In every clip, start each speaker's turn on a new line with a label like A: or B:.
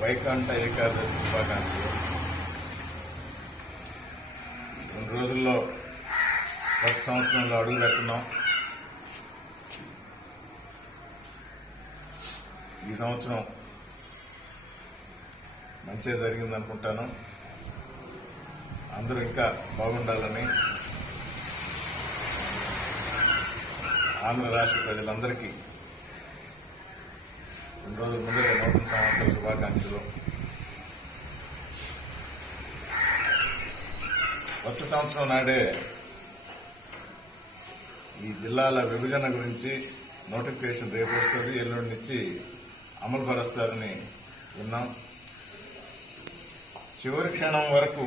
A: వైకుంఠ ఏకాదశి శుభాకాంక్షలు. రెండు రోజుల్లో ఒక సంవత్సరంలో అడుగు పెట్టున్నాం ఈ సంవత్సరం మంచిగా జరిగింది అనుకుంటాను అందరూ ఇంకా బాగుండాలని ఆంధ్ర రాష్ట్ర ప్రజలందరికీ రెండు రోజుల ముందుగా నూతన సంవత్సర శుభాకాంక్షలు. కొత్త సంవత్సరం నాడే ఈ జిల్లాల విభజన గురించి నోటిఫికేషన్ రేపు వస్తుంది. ఎల్లుండి నుంచి అమలు పరుస్తారని విన్నాం. చివరి క్షణం వరకు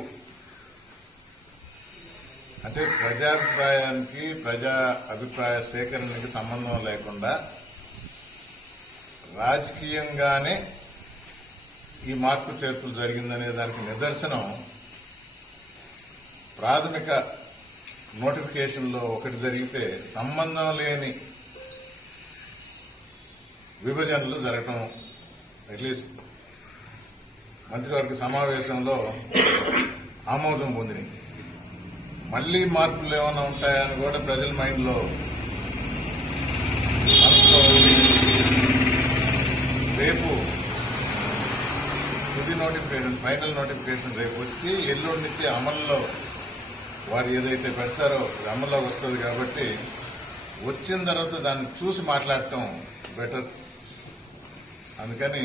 A: అంటే ప్రజాభిప్రాయానికి ప్రజా అభిప్రాయ సేకరణకి సంబంధం లేకుండా రాజకీయంగానే ఈ మార్పు చేర్పులు జరిగిందనే దానికి నిదర్శనం ప్రాథమిక నోటిఫికేషన్లో ఒకటి జరిగితే సంబంధం లేని విభజనలు జరగటం అట్లీస్ట్ మంత్రివర్గ సమావేశంలో ఆమోదం పొందినాయి మళ్ళీ మార్పులు ఏమైనా ఉంటాయని కూడా ప్రజల మైండ్లో మనసులో ఉంది. రేపు తుది నోటిఫికేషన్ ఫైనల్ నోటిఫికేషన్ రేపు వచ్చి ఎల్లుండి నుంచి అమల్లో వారు ఏదైతే పెడతారో అది అమల్లోకి వస్తుంది కాబట్టి వచ్చిన తర్వాత దాన్ని చూసి మాట్లాడటం బెటర్ అందుకని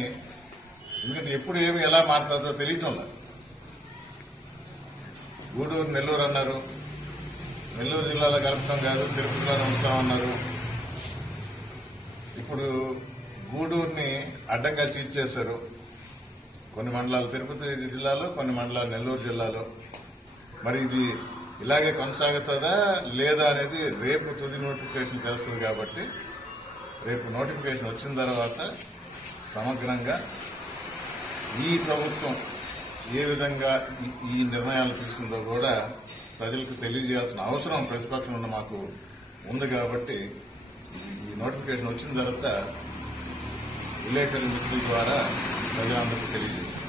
A: ఎందుకంటే ఎప్పుడు ఏమి ఎలా మాట్లాడదో తెలియటం లేదు. గూడూరు నెల్లూరు అన్నారు. నెల్లూరు జిల్లాలో కలపటం కాదు తిరుపతిలోనే ఉంచుతామన్నారు ఇప్పుడు గూడూరుని అడ్డంగా చీట్ చేశారు. కొన్ని మండలాలు తిరుపతి జిల్లాలో కొన్ని మండలాలు నెల్లూరు జిల్లాలో. మరి ఇది ఇలాగే కొనసాగుతుందా లేదా అనేది రేపు తుది నోటిఫికేషన్ తెలుస్తుంది కాబట్టి రేపు నోటిఫికేషన్ వచ్చిన తర్వాత సమగ్రంగా ఈ ప్రభుత్వం ఏ విధంగా ఈ- ఈ నిర్ణయాలు తీసుకుందో కూడా ప్రజలకు తెలియజేయాల్సిన అవసరం ప్రతిపక్షం ఉన్న మాకు ఉంది కాబట్టి ఈ నోటిఫికేషన్ వచ్చిన తర్వాత విలేకరుల ద్వారా ప్రజలందరికీ తెలియజేస్తాం